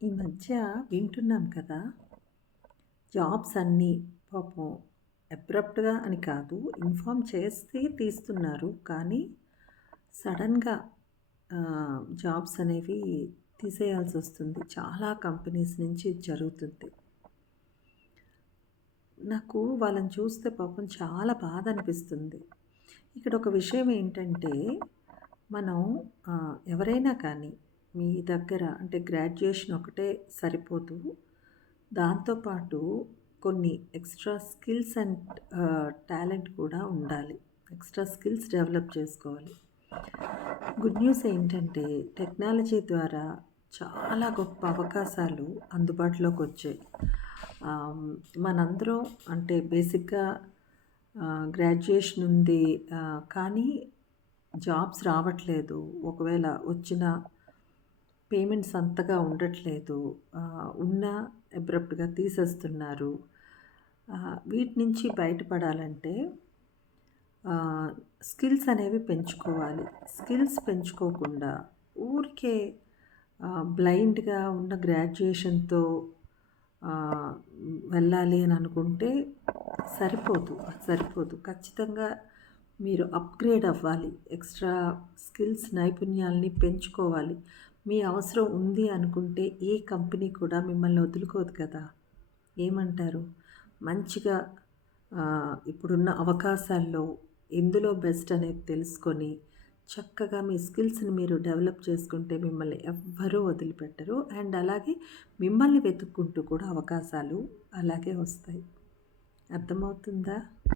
ఈ మధ్య వింటున్నాం కదా! జాబ్స్ అన్నీ పాపం అబ్రప్ట్‌గా అని కాదు. ఇన్ఫార్మ్ చేసి తీస్తున్నారు. కానీ సడెన్‌గా జాబ్స్ అనేవి తీసేయాల్సొస్తుంది. చాలా కంపెనీస్ నుంచి ఇది జరుగుతుంది. నాకు వాళ్ళని చూస్తే పాపం చాలా బాధనిపిస్తుంది. ఇక్కడ ఒక విషయం ఏంటంటే, మనం ఎవరైనా కానీ మీ దగ్గర అంటే గ్రాడ్యుయేషన్ ఒకటే సరిపోదు. దాంతో పాటు కొన్ని ఎక్స్‌ట్రా స్కిల్స్ అండ్ టాలెంట్ కూడా ఉండాలి. ఎక్స్‌ట్రా స్కిల్స్ డెవలప్ చేసుకోవాలి. గుడ్ న్యూస్ ఏంటంటే టెక్నాలజీ ద్వారా చాలా గొప్ప అవకాశాలు అందుబాటులోకొచ్చాయి. ఆహ్, మనందరం అంటే బేసిక్‌గా గ్రాడ్యుయేషన్ ఉంది. కానీ జాబ్స్ రావట్లేదు. ఒకవేళ వచ్చినా పేమెంట్స్ అంతగా ఉండట్లేదు. ఉన్నా అబ్రప్ట్‌గా తీసేస్తున్నారు. వీటి నుంచి బయటపడాలంటే స్కిల్స్ అనేవి పెంచుకోవాలి. స్కిల్స్ పెంచుకోకుండా ఊరికే బ్లైండ్‌గా ఉన్న గ్రాడ్యుయేషన్‌తో ఆహ్, వెళ్ళాలి అని అనుకుంటే సరిపోదు. అది సరిపోదు. ఖచ్చితంగా మీరు అప్‌గ్రేడ్ అవ్వాలి. ఎక్స్‌ట్రా స్కిల్స్ నైపుణ్యాల్ని పెంచుకోవాలి. మీ అవసరం ఉంది అనుకుంటే ఏ కంపెనీ కూడా మిమ్మల్ని వదులుకోదు కదా! ఏమంటారు? మంచిగా ఇప్పుడున్న అవకాశాల్లో ఎందులో బెస్ట్ అనేది తెలుసుకొని, చక్కగా మీ స్కిల్స్‌ని మీరు డెవలప్ చేసుకుంటే మిమ్మల్ని ఎవ్వరూ వదిలిపెట్టరు. అండ్ అలాగే మిమ్మల్ని వెతుక్కుంటూ కూడా అవకాశాలు అలాగే వస్తాయి. అర్థమవుతుందా?